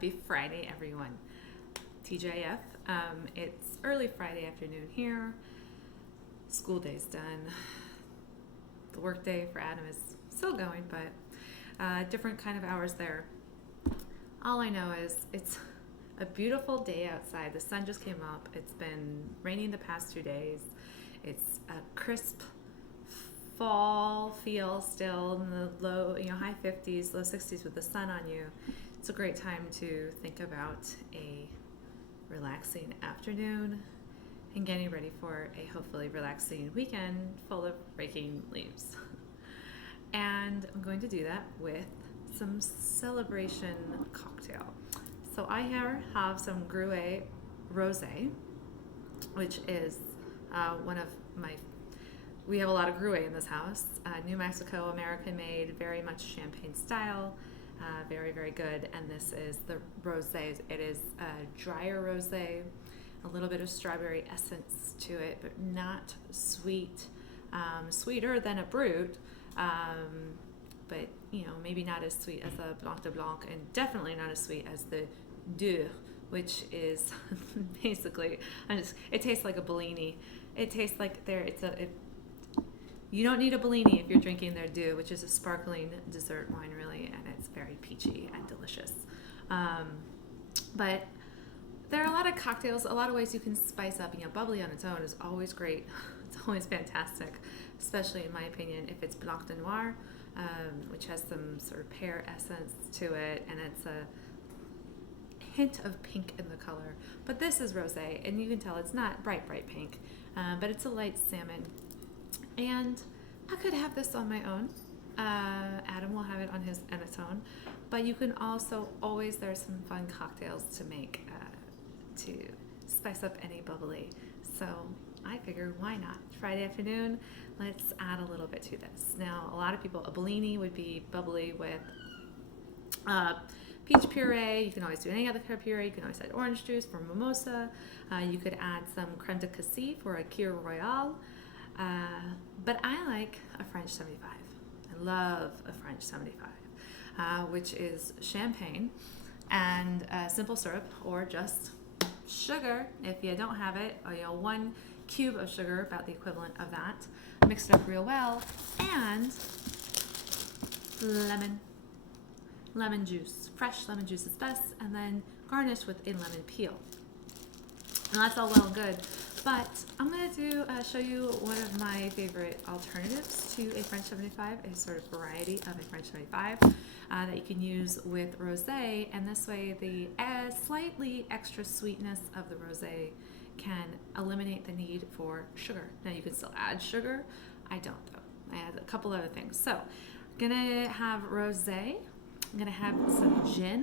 Happy Friday, everyone. TJF. It's early Friday afternoon here. School day's done. The work day for Adam is still going, but different kind of hours there. All I know is it's a beautiful day outside. The sun just came up. It's been raining the past 2 days. It's a crisp fall feel still in the low, high 50s, low 60s with the sun on you. It's a great time to think about a relaxing afternoon and getting ready for a hopefully relaxing weekend full of raking leaves. And I'm going to do that with some celebration cocktail. So I here have some Gruet Rosé, which is one of my, we have a lot of Gruet in this house. New Mexico, American made, very much champagne style, very, very good. And this is the rosé. It is a drier rosé, a little bit of strawberry essence to it, but not sweet, sweeter than a Brut, but maybe not as sweet as a Blanc de Blanc, and definitely not as sweet as the Deux, which is basically, it tastes like a Bellini. It tastes like you don't need a Bellini if you're drinking their Deux, which is a sparkling dessert wine, really, and it's very peachy and delicious. But there are a lot of cocktails, a lot of ways you can spice up. Bubbly on its own is always great. It's always fantastic, especially in my opinion, if it's Blanc de Noir, which has some sort of pear essence to it, and it's a hint of pink in the color. But this is rosé, and you can tell it's not bright pink, but it's a light salmon. And I could have this on my own. Adam will have it on its own. But you can also there's some fun cocktails to make to spice up any bubbly. So I figured, why not? Friday afternoon, let's add a little bit to this. Now, a lot of people, a Bellini would be bubbly with peach puree. You can always do any other kind of puree. You can always add orange juice for mimosa. You could add some creme de cassis for a Kir Royale. But I like a French 75. I love a French 75, which is champagne and simple syrup, or just sugar if you don't have it, or 1 cube of sugar, about the equivalent of that. Mix it up real well, and lemon juice. Fresh lemon juice is best, and then garnish with a lemon peel. And that's all well and good, but I'm going to show you one of my favorite alternatives to a French 75, a sort of variety of a French 75 that you can use with rosé, and this way the slightly extra sweetness of the rosé can eliminate the need for sugar. Now you can still add sugar. I don't though. I add a couple other things. So I'm going to have rosé. I'm going to have some gin,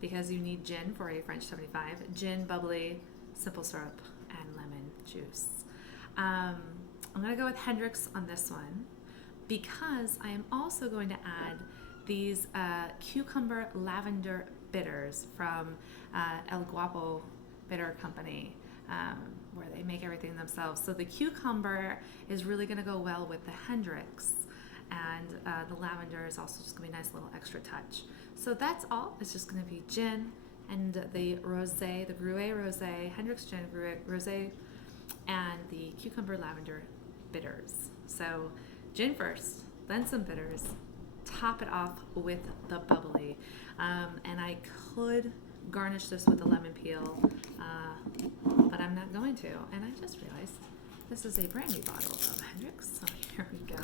because you need gin for a French 75. Gin, bubbly, simple syrup, and lemon juice. I'm going to go with Hendrick's on this one, because I am also going to add these cucumber lavender bitters from El Guapo Bitter Company, where they make everything themselves. So the cucumber is really going to go well with the Hendrick's, and the lavender is also just going to be a nice little extra touch. So that's all. It's just going to be gin and the rosé, the Gruet Rosé, Hendrick's gin, Gruet Rosé, and the cucumber lavender bitters. So gin first, then some bitters, top it off with the bubbly. And I could garnish this with a lemon peel, but I'm not going to. And I just realized this is a brand new bottle of Hendrick's, so here we go.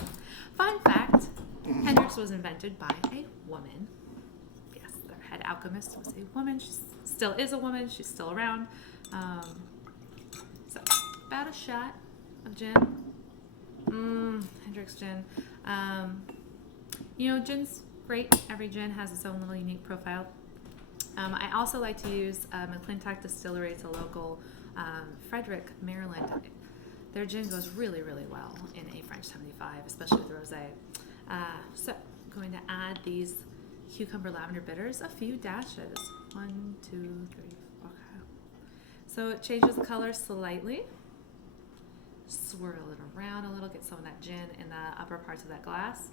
Fun fact, Hendrick's was invented by a woman. Yes, their head alchemist was a woman. She still is a woman. She's still around. So about a shot of gin. Hendrick's gin. Gin's great. Every gin has its own little unique profile. I also like to use McClintock Distillery. It's a local Frederick, Maryland. Their gin goes really, really well in a French 75, especially with rosé. So I'm going to add these cucumber lavender bitters, a few dashes. 1, 2, 3, okay. So it changes the color slightly. Swirl it around a little, get some of that gin in the upper parts of that glass.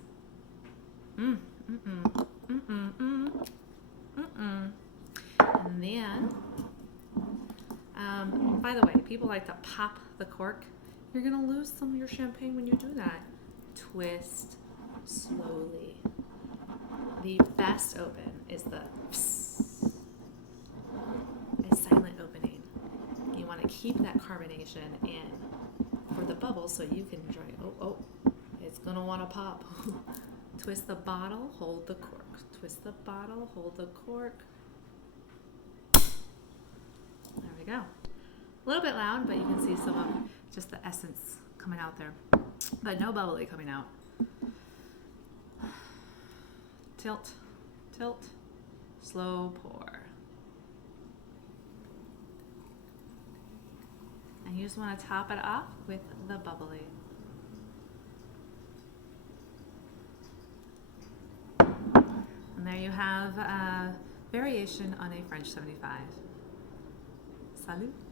people like to pop the cork. You're gonna lose some of your champagne when you do that. Twist slowly. The best open is the psst, a silent opening. You want to keep that carbonation in for the bubbles so you can enjoy. Oh, it's gonna want to pop. Twist the bottle, hold the cork. Twist the bottle, hold the cork. There we go. A little bit loud, but you can see some of just the essence coming out there. But no bubbly coming out. Tilt, tilt, slow pour. And you just want to top it off with the bubbly. And there you have a variation on a French 75. Salut!